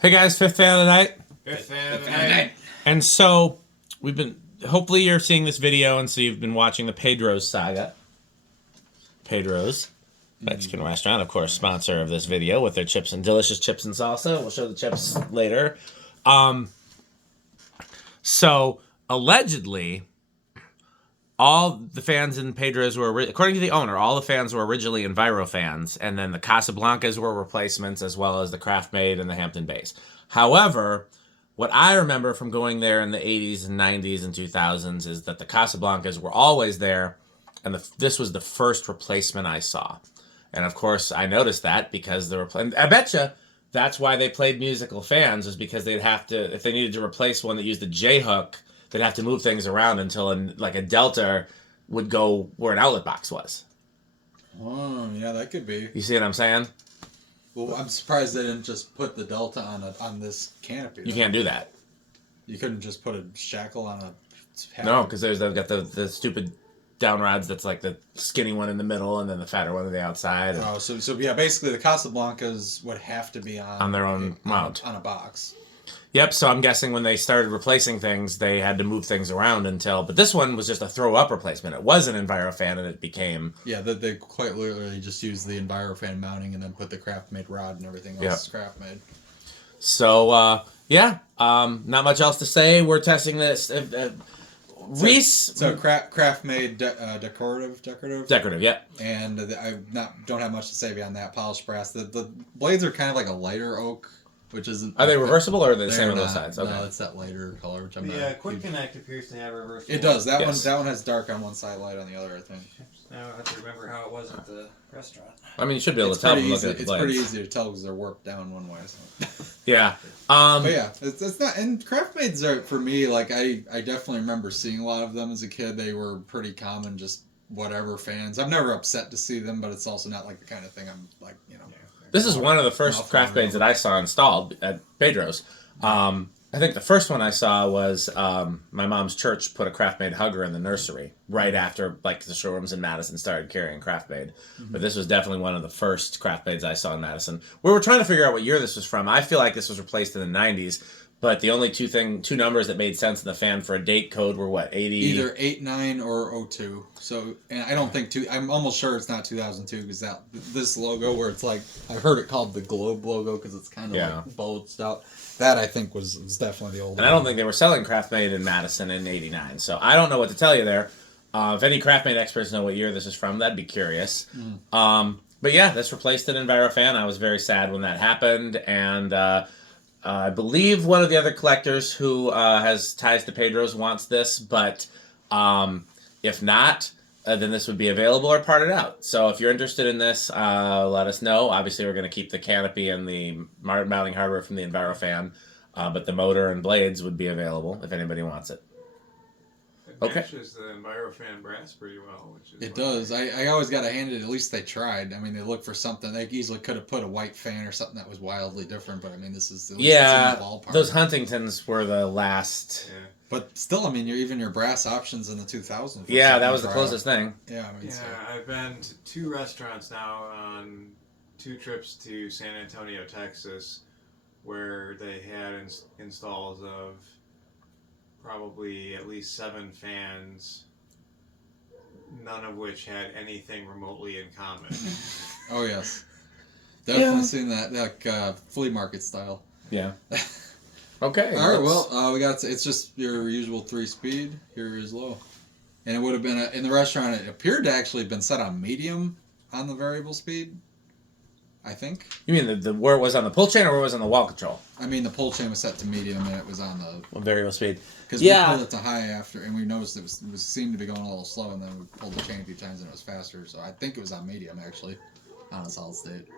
Hey guys, fifth fan of the night. Fifth fan of the night. And so we've been. Hopefully, you're seeing this video, and so you've been watching the Pedro's saga. Pedro's Mexican restaurant, of course, sponsor of this video with their delicious chips and salsa. We'll show the chips later. So allegedly, all the fans in Pedro's were, according to the owner, all the fans were originally Envirofans, and then the Casablancas were replacements, as well as the Craftmade and the Hampton Bays. However, what I remember from going there in the 80s and 90s and 2000s is that the Casablancas were always there, and this was the first replacement I saw. And of course, I noticed that because I betcha that's why they played musical fans, is because they'd have to, if they needed to replace one that used a J-hook, they'd have to move things around until a delta would go where an outlet box was. Oh, yeah, that could be. You see what I'm saying? Well, I'm surprised they didn't just put the delta on this canopy. You can't do that. You couldn't just put a shackle on a... No, because they've got the stupid down rods that's like the skinny one in the middle and then the fatter one on the outside. Oh, so yeah, basically the Casablancas would have to be on their own mount. On a box. Yep, so I'm guessing when they started replacing things, they had to move things around but this one was just a throw-up replacement. It was an Envirofan, and it became... Yeah, they quite literally just used the Envirofan mounting and then put the Craftmade rod and everything else is Craftmade. So, not much else to say. We're testing this. Reese... So Craftmade decorative? Decorative, yep. And don't have much to say beyond that. Polished brass. The blades are kind of like a lighter oak. Which isn't. Are they reversible or are they the same on both sides? Okay. No, it's that lighter color, which I'm not. Yeah, Quick Connect appears to have reversible. It does. That one has dark on one side, light on the other, I think. Now I have to remember how it was at the restaurant. I mean, you should be able to tell from looking at the blades. It's pretty easy to tell because they're warped down one way. So. Yeah. But yeah, it's not. And Craftmades are, for me, like I definitely remember seeing a lot of them as a kid. They were pretty common, just whatever fans. I'm never upset to see them, but it's also not like the kind of thing I'm like, you know. This is one of the first Craftmades that I saw installed at Pedro's. I think the first one I saw was my mom's church put a Craftmade hugger in the nursery right after like the showrooms in Madison started carrying Craftmade. Mm-hmm. But this was definitely one of the first Craftmades I saw in Madison. We were trying to figure out what year this was from. I feel like this was replaced in the 90s. But the only two numbers that made sense in the fan for a date code were what, 80? Either 89 or 02. So, and I don't think I'm almost sure it's not 2002 because this logo where it's like, I've heard it called the globe logo because it's kind of like bulged out. That I think was definitely the old one. And I don't think they were selling Craftmade in Madison in 89. So I don't know what to tell you there. If any Craftmade experts know what year this is from, that'd be curious. But yeah, this replaced an Envirofan. I was very sad when that happened. And, I believe one of the other collectors who has ties to Pedro's wants this, but if not, then this would be available or parted out. So if you're interested in this, let us know. Obviously, we're going to keep the canopy and the mounting hardware from the Envirofan, but the motor and blades would be available if anybody wants it. It matches the Envirofan brass pretty well. It does. I always got to hand it, at least they tried. I mean, they looked for something. They easily could have put a white fan or something that was wildly different, but I mean, this is at least it's in the ballpark. Those Huntingtons were the last. Yeah. But still, I mean, even your brass options in the 2000s. Yeah, that was the closest thing. Yeah, I mean, I've been to 2 restaurants now on 2 trips to San Antonio, Texas, where they had installs of probably at least 7 fans, none of which had anything remotely in common. Oh yes, definitely seen that, like flea market style. Yeah. Okay. All right. Well, we got it's just your usual 3-speed. Here is low, and it would have been in the restaurant. It appeared to actually have been set on medium on the variable speed. I think. You mean the where it was on the pull chain or where it was on the wall control? I mean, the pull chain was set to medium and it was on the variable speed. Because we pulled it to high after, and we noticed it seemed to be going a little slow, and then we pulled the chain a few times and it was faster. So I think it was on medium actually, on a solid state.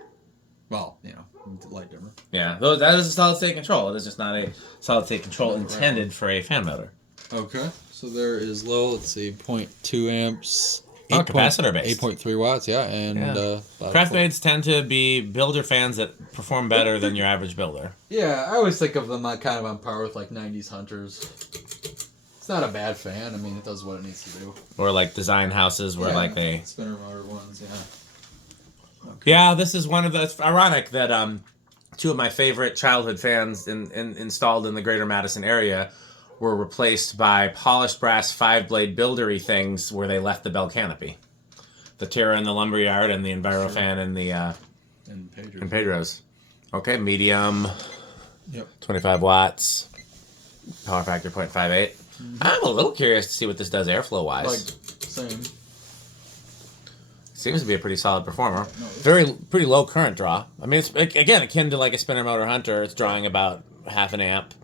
Well, you know, light dimmer. Yeah, that is a solid state control. It is just not a solid state control intended for a fan motor. Okay, so there is low. Let's see, 0.2 amps. Capacitor based. 8.3 watts, yeah. And Craftmades tend to be builder fans that perform better than your average builder. Yeah, I always think of them kind of on par with like 90s Hunters. It's not a bad fan. I mean, it does what it needs to do. Or like design houses where like they... Spinner motor ones, yeah. Okay. Yeah, this is one of the... It's ironic that two of my favorite childhood fans installed in the greater Madison area were replaced by polished brass 5-blade buildery things where they left the bell canopy. The Terra in the lumberyard and the Envirofan in the in Pedro's. Okay, medium. Yep. 25 watts. Power factor 0.58. I'm a little curious to see what this does airflow wise. Like, same. Seems to be a pretty solid performer. No, Pretty low current draw. I mean, it's again akin to like a spinner motor Hunter. It's drawing about half an amp,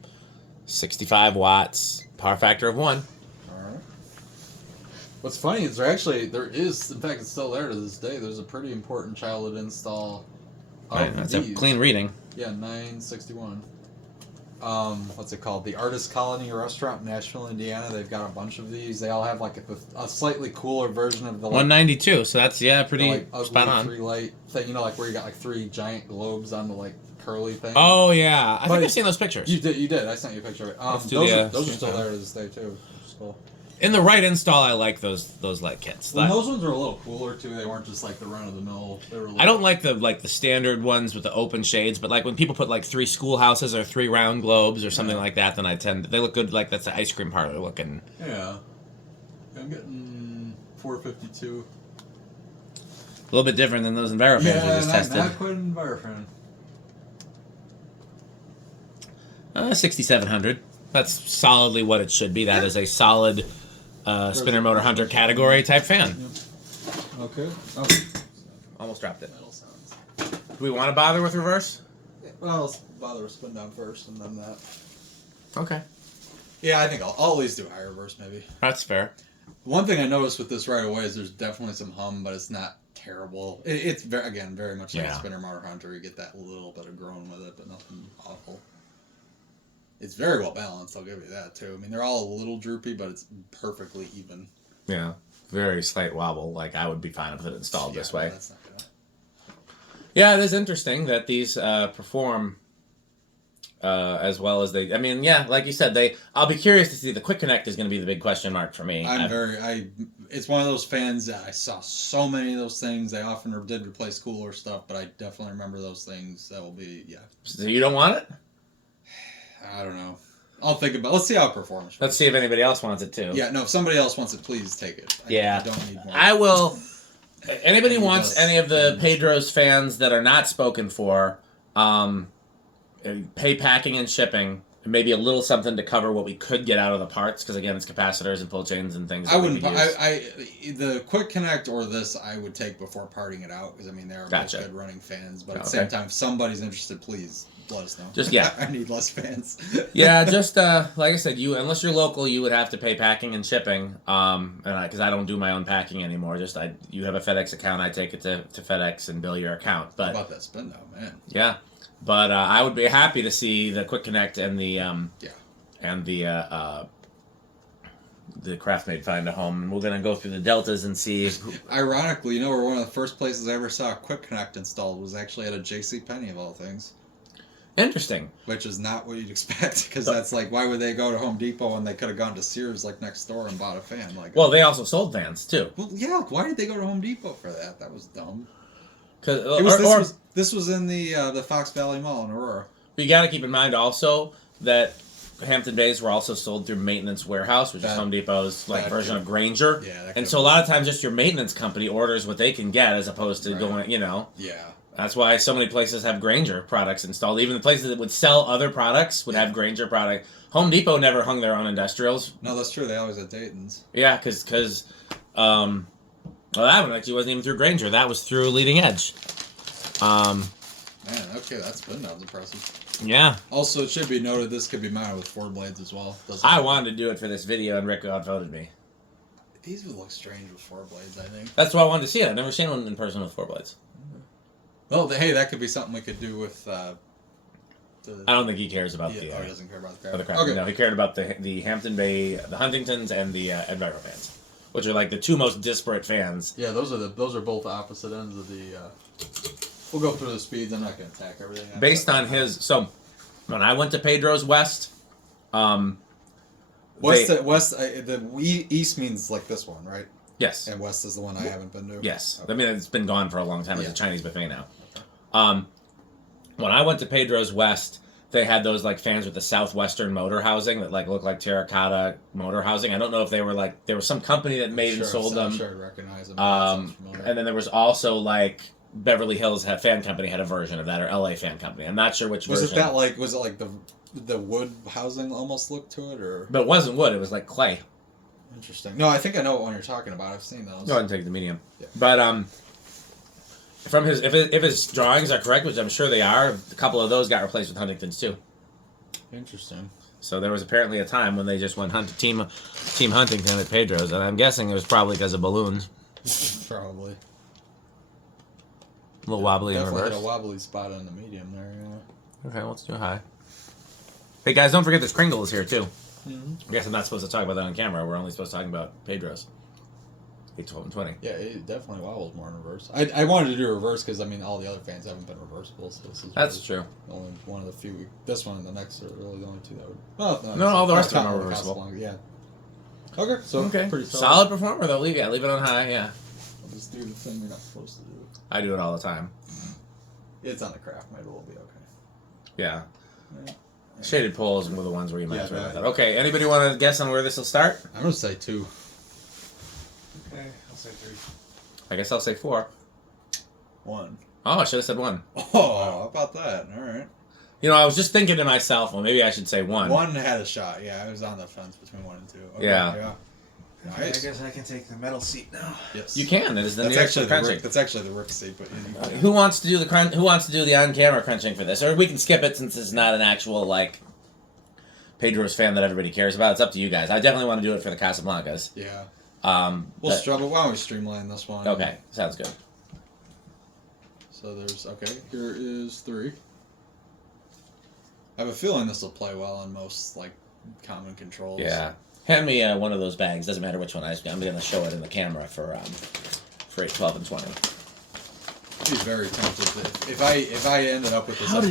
65 watts, power factor of 1. All right. What's funny is there is, in fact, it's still there to this day. There's a pretty important childhood install. Right, that's a clean reading. Yeah, 961. What's it called? The Artist Colony Restaurant in Nashville, Indiana. They've got a bunch of these. They all have like a slightly cooler version of the 192. So that's pretty like ugly spot on. 3-light thing. You know, like where you got like 3 giant globes on the like curly thing. Oh yeah, I think I've seen those pictures. You did. I sent you a picture of it. Those are still there to this day too. So. In the right install, I like those light kits. Well, those ones were a little cooler too. They weren't just like the run of the mill. I don't like the standard ones with the open shades, but like when people put like 3 schoolhouses or 3 round globes or something like that, then they look good. Like that's the ice cream parlor looking. Yeah, I'm getting 452. A little bit different than those Envirofans we just tested. Not quite an Envirofan. 6700. That's solidly what it should be. That is a solid spinner motor Hunter category type fan. Yep. Okay. Almost dropped it. Metal sounds. Do we want to bother with reverse? Well, let's bother with spin down first and then that. Okay. Yeah, I think I'll at least do high reverse maybe. That's fair. One thing I noticed with this right away is there's definitely some hum, but it's not terrible. It's very much like a spinner motor Hunter. You get that little bit of groan with it, but nothing awful. It's very well balanced, I'll give you that, too. I mean, they're all a little droopy, but it's perfectly even. Yeah, very slight wobble. Like, I would be fine with it installed this way. That's not gonna... Yeah, it is interesting that these perform as well as they... I mean, yeah, like you said, I'll be curious to see. The Quick Connect is going to be the big question mark for me. It's one of those fans that I saw so many of those things. They often did replace cooler stuff, but I definitely remember those things. That will be, yeah. So you don't want it? I don't know. I'll think about it. Let's see how it performs. Let's see if anybody else wants it too. Yeah, no, if somebody else wants it, please take it. I don't need more. I will. Anybody wants any of the Pedro's fans that are not spoken for, pay packing and shipping, and maybe a little something to cover what we could get out of the parts, because again, it's capacitors and pull chains and things. The Quick Connect or this I would take before parting it out, because I mean they're both good running fans. But at the same time, if somebody's interested, please let us know. I need less fans. Like I said, unless you're local, you would have to pay packing and shipping. Because I don't do my own packing anymore. You have a FedEx account, I take it to FedEx and bill your account. But how about that spin though, man? Yeah, but I would be happy to see the Quick Connect and the Craftmade find a home, and we're gonna go through the deltas and see. Ironically, where one of the first places I ever saw a Quick Connect installed was actually at a JCPenney of all things. Interesting. Which is not what you'd expect, because that's like, why would they go to Home Depot when they could have gone to Sears like next door and bought a fan? Well, they also sold fans too. Well, yeah. Why did they go to Home Depot for that? That was dumb. This was in the Fox Valley Mall in Aurora. But you got to keep in mind also that Hampton Bays were also sold through Maintenance Warehouse, which is Home Depot's version of Grainger. Yeah. And so a lot of times, just your maintenance company orders what they can get, as opposed to going, Yeah. That's why so many places have Grainger products installed. Even the places that would sell other products would have Grainger product. Home Depot never hung their own industrials. No, that's true. They always had Dayton's. Yeah, because that one actually wasn't even through Grainger. That was through Leading Edge. Man, okay, that's been impressive. Yeah. Also, it should be noted this could be mounted with 4 blades as well. I wanted to do it for this video, and Rick outvoted me. These would look strange with 4 blades, I think. That's why I wanted to see it. I've never seen one in person with 4 blades. Well, hey, that could be something we could do with I don't think he cares about he doesn't care about the craft. Okay. No, he cared about the Hampton Bay, the Huntingtons, and the Envirofans, which are like the 2 most disparate fans. Yeah, those are both opposite ends of the. We'll go through the speeds. I'm not going to attack everything. Based on his, so when I went to Pedro's West, East means like this one, right? Yes. And West is the one I haven't been to. Yes. Okay. I mean, it's been gone for a long time. It's a Chinese buffet now. when I went to Pedro's West, they had those like fans with the southwestern motor housing that like looked like terracotta motor housing. I don't know if they were like there was some company that made and sold them. I'm sure I recognize them. And then there was also like Beverly Hills Fan Company had a version of that, or LA Fan Company. I'm not sure which version. Was it like the wood housing almost look to it, or? But it wasn't wood. It was like clay. Interesting. No, I think I know what one you're talking about. I've seen those. Go ahead and take the medium. Yeah. But from his if his drawings are correct, which I'm sure they are, a couple of those got replaced with Huntingtons too. Interesting. So there was apparently a time when they just went team Huntington at Pedro's, and I'm guessing it was probably because of balloons. Probably. A little wobbly in Definitely reverse. hit a wobbly spot on the medium there. Yeah. Okay, let's do high. Hey guys, don't forget this Kringle is here too. Mm-hmm. I guess I'm not supposed to talk about that on camera. We're only supposed to talk about Pedro's. 8, 12, and 20. Yeah, it definitely wobbles more in reverse. I wanted to do reverse because, I mean, all the other fans haven't been reversible, so this is That's true. only one of the few. This one and the next are really the only two that would... Well, No, all the rest of them not are reversible. Casablanca, yeah. Okay, so pretty Solid performer though. Leave it on high, yeah. I'll just do the thing you're not supposed to do. I do it all the time. It's on the Craftmade, it'll be okay. Yeah. Yeah. Shaded poles were the ones where you might as well right. have that. Okay, anybody want to guess on where this will start? I'm going to say 2. Okay, I'll say 3. I guess I'll say 4. 1. Oh, I should have said 1. Oh, how about that? All right. You know, I was just thinking to myself, well, maybe I should say 1. 1 had a shot, yeah. I was on the fence between 1 and 2. Okay, Yeah. Okay, Nice. I guess I can take the metal seat now. Yes. You can. It is the That's nearest actually to the crunching. Rick, that's actually the Rick seat, but Who wants to do Who wants to do the on-camera crunching for this? Or we can skip it since it's not an actual like Pedro's fan that everybody cares about. It's up to you guys. I definitely want to do it for the Casablancas. yeah. We'll Struggle. Why don't we streamline this one? Okay, sounds good. So here is 3. I have a feeling this will play well on most like common controls. Yeah. Hand me one of those bags. Doesn't matter which one. I'm going to show it in the camera for 8, 12, and 20. I'd be very tempted if I ended up with this. How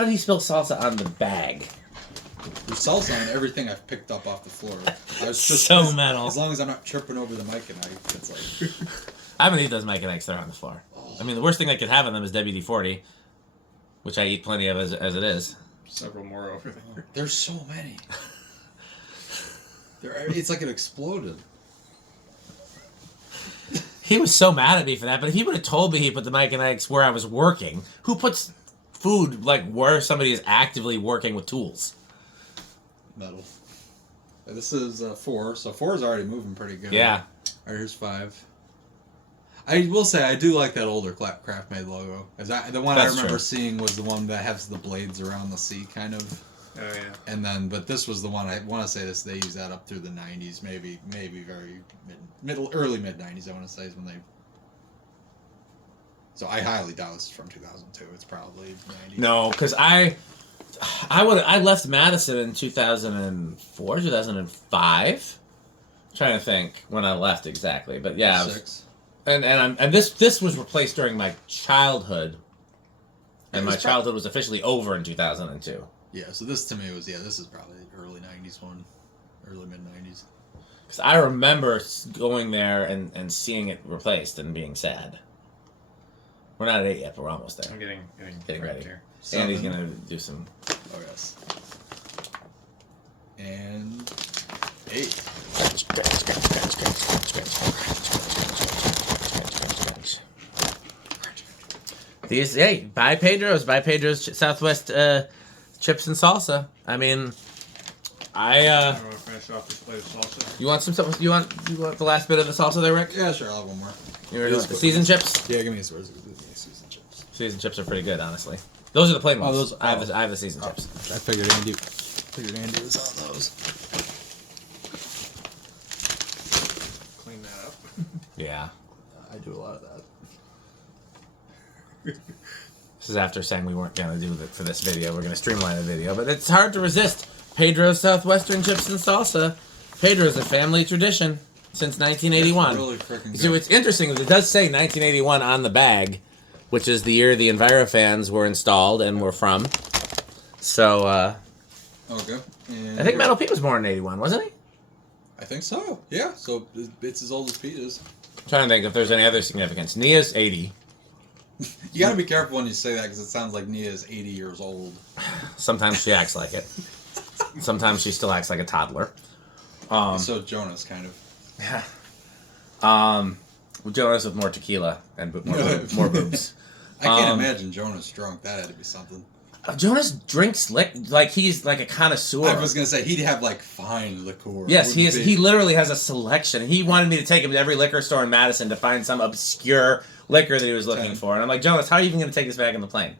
did he spill salsa on the bag? There's salsa on everything I've picked up off the floor. I was just So metal. As long as I'm not tripping over the mic and it's like. I haven't eaten those Mike and Ike's. They're on the floor. I mean, the worst thing I could have on them is WD-40, which I eat plenty of as it is. Several more over there. There's so many. It's like it exploded. He was so mad at me for that, but if he would have told me he put the Mike and Ike's where I was working, who puts food like where somebody is actively working with tools? Metal. This is 4, so 4 is already moving pretty good. Yeah. All right, here's 5. I will say I do like that older Craftmade logo. The one I remember seeing was the one that has the blades around the C kind of. Oh yeah. And then, but this was the one I want to say they used that up through the 90s, maybe very early mid 90s. I want to say is when they. So I highly doubt this is from 2002. It's probably 90s. No, because I left Madison in 2004, 2005. I'm trying to think when I left exactly, but yeah, 6. And this was replaced during my childhood, and my childhood was officially over in 2002. Yeah, so this to me was this is probably early 90s one, early mid 90s. Because I remember going there and seeing it replaced and being sad. We're not at 8 yet, but we're almost there. I'm getting ready here. Andy's gonna do some. Oh yes. And 8. These, buy Pedro's Southwest chips and salsa. I mean, I want to finish off this plate of salsa. You want some? You want the last bit of the salsa there, Rick? Yeah, sure. I'll have one more. You ready to the seasoned chips? Yeah, give me seasoned chips. Seasoned chips are pretty good, honestly. Those are the plain ones. Those. I have the seasoned chips. I figured Andy was on those. Clean that up. Yeah. I do a lot of that. This is after saying we weren't going to do it for this video. We're going to streamline the video, but it's hard to resist. Pedro's Southwestern Chips and Salsa. Pedro's a family tradition since 1981. It's really freaking good. So it's interesting that it does say 1981 on the bag, which is the year the Envirofans were installed and were from. So, okay. And I think Metal Pete was born in 81, wasn't he? I think so. Yeah. So it's as old as Pete is. I'm trying to think if there's any other significance. Nia's 80. You gotta be careful when you say that because it sounds like Nia is 80 years old. Sometimes she acts like it. Sometimes she still acts like a toddler. So Jonas, kind of. Jonas with more tequila and more boobs. I can't imagine Jonas drunk. That had to be something. Jonas drinks like he's like a connoisseur. I was gonna say he'd have like fine liqueur. Yes, he is. He literally has a selection. He wanted me to take him to every liquor store in Madison to find some obscure liquor that he was looking for, and I'm like, Jonas, how are you even going to take this back on the plane?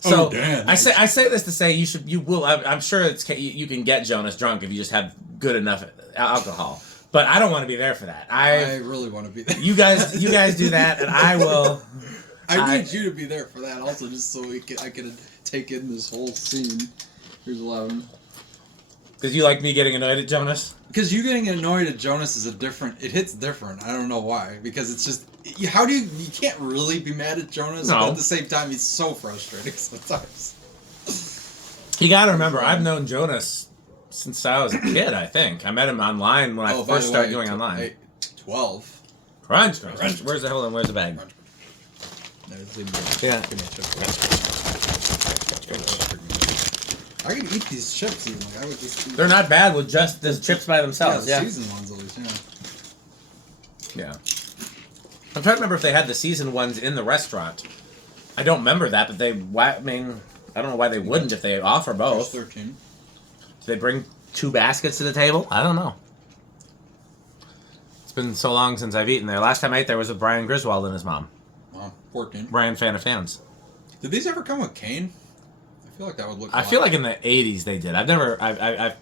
So I say this to say you will. I'm sure you can get Jonas drunk if you just have good enough alcohol. But I don't want to be there for that. I really want to be there. You guys do that, and I will. I need you to be there for that also, just so I can take in this whole scene. Here's 11. Because you like me getting annoyed at Jonas? Because you getting annoyed at Jonas is it hits different. I don't know why. Because it's just, how do you can't really be mad at Jonas, but at the same time, he's so frustrating sometimes. You gotta remember, I've known Jonas since I was a kid, I think. I met him online when I first started doing online. 12. Crunch. Where's the bag? Yeah. I can eat these chips even. I would just They're not bad with just the chips by themselves. Yeah, the seasoned ones at least, yeah. I'm trying to remember if they had the seasoned ones in the restaurant. I don't remember that, but I don't know why they wouldn't if they offer both. 13. Do they bring 2 baskets to the table? I don't know. It's been so long since I've eaten there. Last time I ate there was with Brian Griswold and his mom. 14. Brian, fan of fans. Did these ever come with cane? I feel like that would look. I feel like in the 80s they did. I've never. I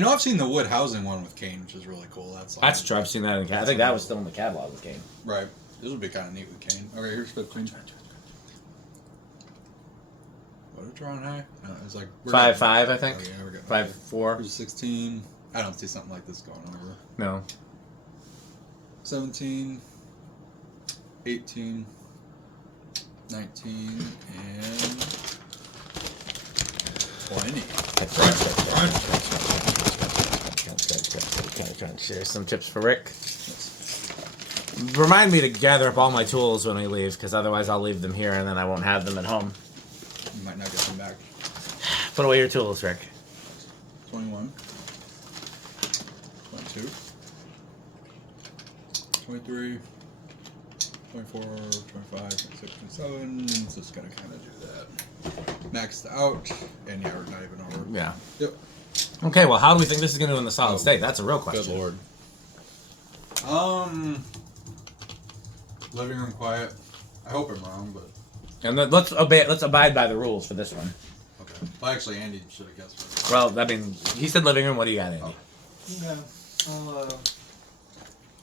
know I've seen the wood housing one with cane, which is really cool. That's true. I've seen that in. I think that was still in the catalog with cane. Right. This would be kind of neat with cane. Okay, here's 15. What a drawn high. It's like 5-5, I think. Oh, yeah, we're good. 5-4. Here's 16. I don't see something like this going over. No. 17. 18, 19, and 20. Crunch. Here's some chips for Rick. Remind me to gather up all my tools when we leave, because otherwise I'll leave them here and then I won't have them at home. You might not get them back. Put away your tools, Rick. 21. 22. 23. 24, 25, 26, 27. It's just gonna kind of do that. Maxed out, and yeah, we're not even over. Yeah. Yep. Okay, well, how do we think this is gonna do in the solid state? That's a real question. Good lord. Living room quiet. I hope I'm wrong, but. And let's abide by the rules for this one. Okay. Well, actually, Andy should have guessed. First. Well, I mean, he said living room. What do you got, Andy? Okay.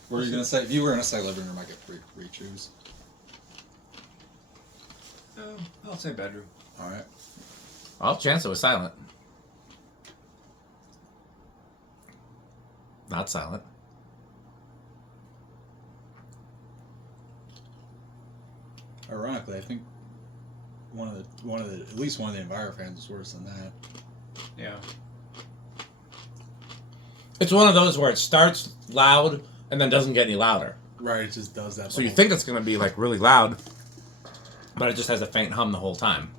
What were you gonna say? If you were gonna say living room, I could re-choose. I'll say bedroom. All right. Oh, Chance, it was silent. Not silent. Ironically, I think at least one of the Envirofans is worse than that. Yeah. It's one of those where it starts loud and then doesn't get any louder. Right, it just does that. So you think it's going to be like really loud, but it just has a faint hum the whole time.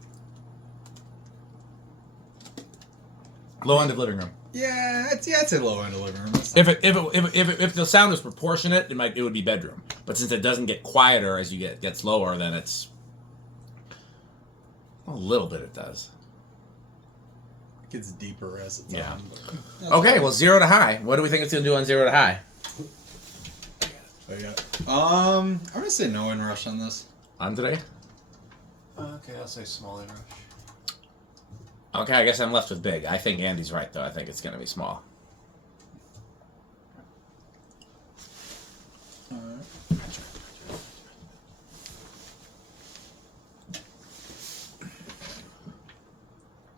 Low end of living room. Yeah, I'd say low end of living room. If the sound was proportionate, it would be bedroom. But since it doesn't get quieter as you gets lower, then it's a little bit. It does. It gets deeper as it's on. Okay, well, 0 to high. What do we think it's going to do on 0 to high? I'm gonna say no inrush on this. Andre? Okay, I'll say small inrush. Okay, I guess I'm left with big. I think Andy's right, though. I think it's going to be small. Alright.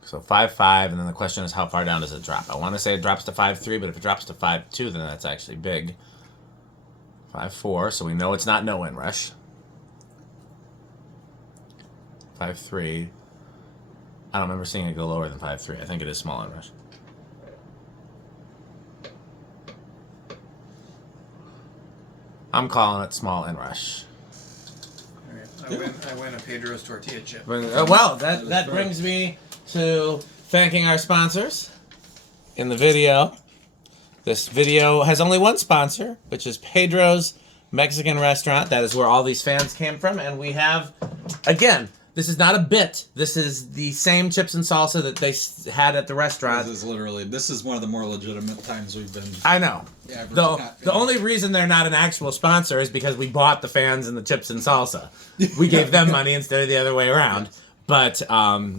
So 5-5, and then the question is how far down does it drop? I want to say it drops to 5-3, but if it drops to 5-2, then that's actually big. 5-4, so we know it's not no inrush. 5-3. I don't remember seeing it go lower than 5-3. I think it is small inrush. I'm calling it small inrush. Alright, I win a Pedro's tortilla chip. Well, that brings me to thanking our sponsors in the video. This video has only one sponsor, which is Pedro's Mexican Restaurant. That is where all these fans came from. And we have, again, this is not a bit. This is the same chips and salsa that they had at the restaurant. This is one of the more legitimate times we've been. I know. The only reason they're not an actual sponsor is because we bought the fans and the chips and salsa. We gave them money instead of the other way around. But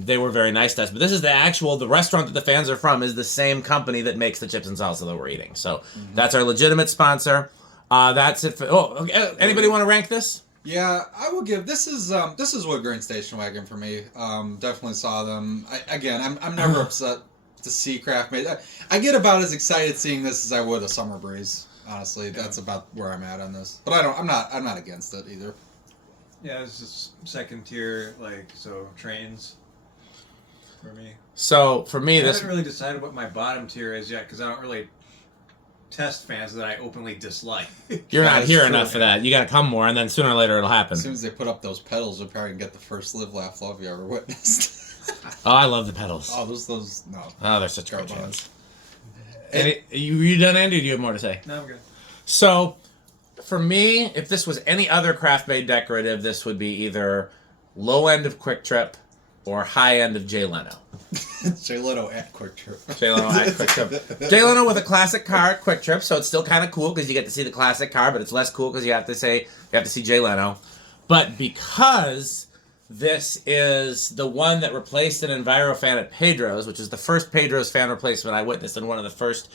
they were very nice to us. But this is the restaurant that the fans are from is the same company that makes the chips and salsa that we're eating. So that's our legitimate sponsor. That's it for, anybody want to rank this? Yeah, I will give, this is Wood Grain Station Wagon for me. Definitely saw them. I'm never upset to see Craftmade. I get about as excited seeing this as I would a Summer Breeze. Honestly, that's about where I'm at on this. But I'm not against it either. Yeah, it's just second tier, trains for me. So for me, I haven't really decided what my bottom tier is yet because I don't really test fans that I openly dislike. You're not here enough for that. You gotta come more, and then sooner or later it'll happen. As soon as they put up those pedals, we'll probably get the first Live, Laugh, Love you ever witnessed. Oh, I love the pedals. Oh, those no. Oh, they're such great fans. You done, Andy? Or do you have more to say? No, I'm good. So, for me, if this was any other Craftmade decorative, this would be either low end of Quick Trip or high end of Jay Leno. Jay Leno at Quick Trip. Jay Leno at Quick Trip. Jay Leno with a classic car at Quick Trip, so it's still kind of cool because you get to see the classic car, but it's less cool because you have to see Jay Leno. But because this is the one that replaced an Envirofan at Pedro's, which is the first Pedro's fan replacement I witnessed and one of the first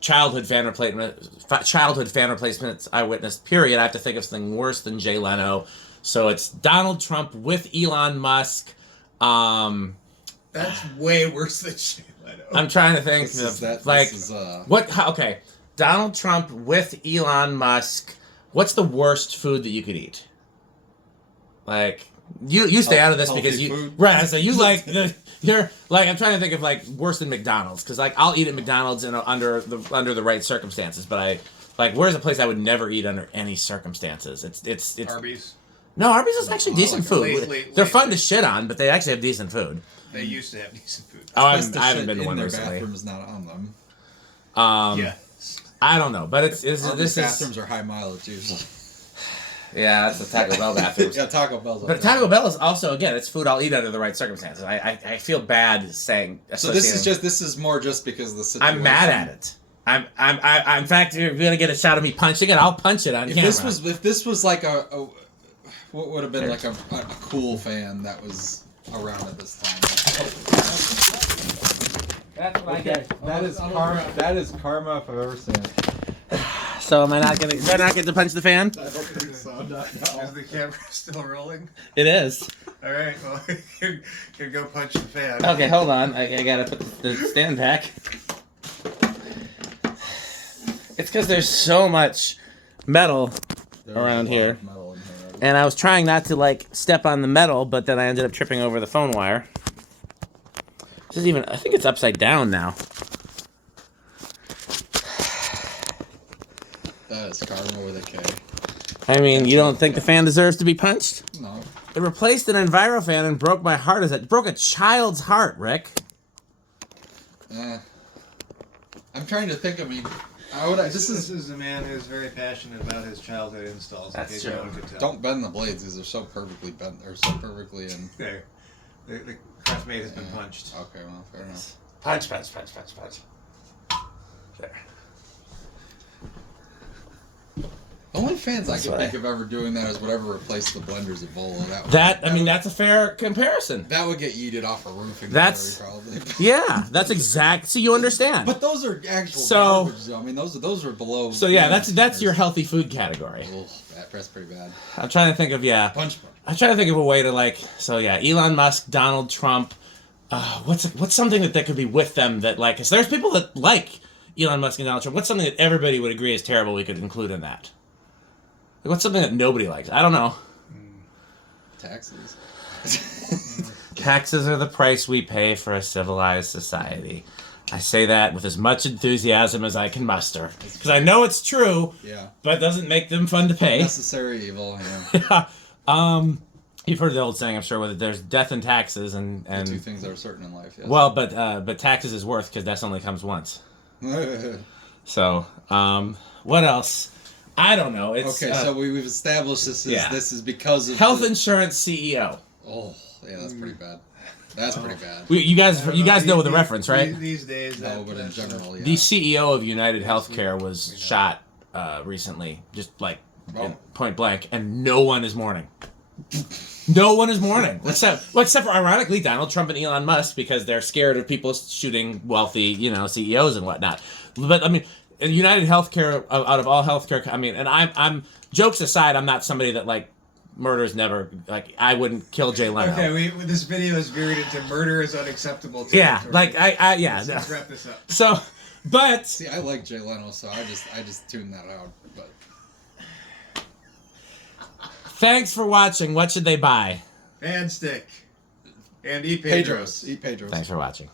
childhood fan replacements I witnessed, period. I have to think of something worse than Jay Leno. So it's Donald Trump with Elon Musk. That's way worse than Jay Leno. I'm trying to think okay. Donald Trump with Elon Musk. What's the worst food that you could eat? You stay out of this because food. Right. So you you're I'm trying to think of worse than McDonald's because I'll eat at McDonald's under the right circumstances, but where's a place I would never eat under any circumstances? It's Arby's. No, Arby's is actually decent food. They're fun to shit on, but they actually have decent food. They used to have decent food. Oh, I haven't been to one recently. Bathrooms not on them. Yeah. I don't know, but bathrooms are high mileage usually. Yeah, that's the Taco Bell bathrooms. Yeah, Taco Bell's. But Taco Bell is also, again, it's food I'll eat under the right circumstances. I feel bad saying. So this is more just because of the situation. I'm mad at it. I'm in fact, you're gonna get a shot of me punching it. I'll punch it on camera. If this was like what would have been like a cool fan that was around at this time. That's what I get. That is karma. That is karma if I've ever seen it. So am I not gonna? Did I not get to punch the fan? I don't think so. No. Is the camera still rolling? It is. All right. Well, you can go punch the fan. Okay, hold on. I gotta put the stand back. It's because there's so much metal around here. And I was trying not to step on the metal, but then I ended up tripping over the phone wire. This is I think it's upside down now. That is karma with a K. I mean, you don't think the fan deserves to be punched? No. It replaced an Envirofan and broke my heart. It broke a child's heart, Rick. I'm trying to think. I mean, This is a man who's very passionate about his childhood installs. That's true. Don't bend the blades because they're so perfectly bent. They're so perfectly in. There. The Craftmade has been punched. Okay, well, fair enough. Punch. There. The only fans I can think of ever doing that is whatever replaced the blenders at Volo. That's a fair comparison. That would get yeeted off a roofing. Probably. Yeah, that's exact. So you understand. But those are actual garbage, though. I mean, those are below. So yeah, that's your healthy food category. Ugh, that's pretty bad. I'm trying to think of Punch. I'm trying to think of a way to So yeah, Elon Musk, Donald Trump. What's something that could be with them that because there's people that like Elon Musk and Donald Trump. What's something that everybody would agree is terrible we could include in that? What's something that nobody likes? I don't know. Taxes. Taxes are the price we pay for a civilized society. I say that with as much enthusiasm as I can muster. Because I know it's true, yeah, but it doesn't make them fun to pay. Necessary evil, yeah. You've heard the old saying, I'm sure, whether there's death and taxes, and The two things that are certain in life. Yes. well, but taxes is worth because death only comes once. So, what else? I don't know. It's okay, so we've established this is because of health insurance CEO. Oh, yeah, that's pretty bad. That's pretty bad. You guys know the reference, right? These days, No, but in general, yeah. The CEO of United Healthcare was shot recently, just like point blank, and no one is mourning. No one is mourning, except for ironically Donald Trump and Elon Musk, because they're scared of people shooting wealthy, CEOs and whatnot. But I mean, United Healthcare, out of all healthcare, I mean, and I'm jokes aside, I'm not somebody that like murders never, like I wouldn't kill Jay Leno. Okay, this video is veered into murder is unacceptable. Yeah, like yeah. Let's wrap this up. So, but see, I like Jay Leno, so I just tuned that out. But thanks for watching. What should they buy? Fan stick and eat Pedro's. Eat Pedro's. Thanks for watching.